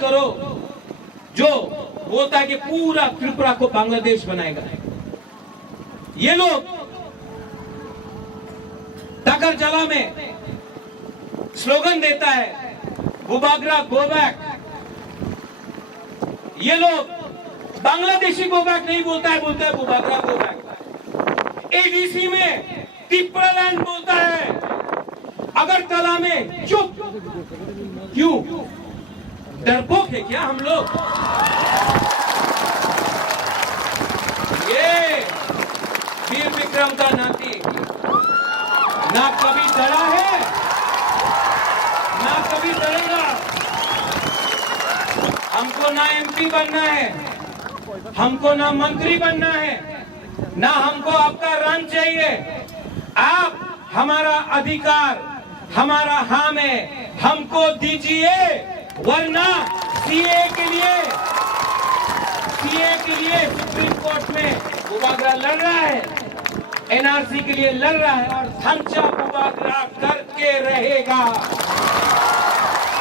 करो जो बोलता है कि पूरा त्रिपुरा को बांग्लादेश बनाएगा। ये लोग टाकरजला में स्लोगन देता है बुबागरा गो बैक। ये लोग बांग्लादेशी गो बैक नहीं बोलता है, बोलता है बुबागरा गो बैक। एडीसी में तिप्रालैंड बोलता है, अगरतला में चुप। क्यों? डरपोक है क्या हम लोग? ये वीर विक्रम का नाती ना कभी डरा है ना कभी डरेगा। हमको ना एमपी बनना है, हमको ना मंत्री बनना है, ना हमको आपका रन चाहिए। आप हमारा अधिकार, हमारा हाम है, हमको दीजिए, वरना सीए के लिए सुप्रीम कोर्ट में बुबागरा लड़ रहा है, एनआरसी के लिए लड़ रहा है और संचा बुबागरा करके रहेगा।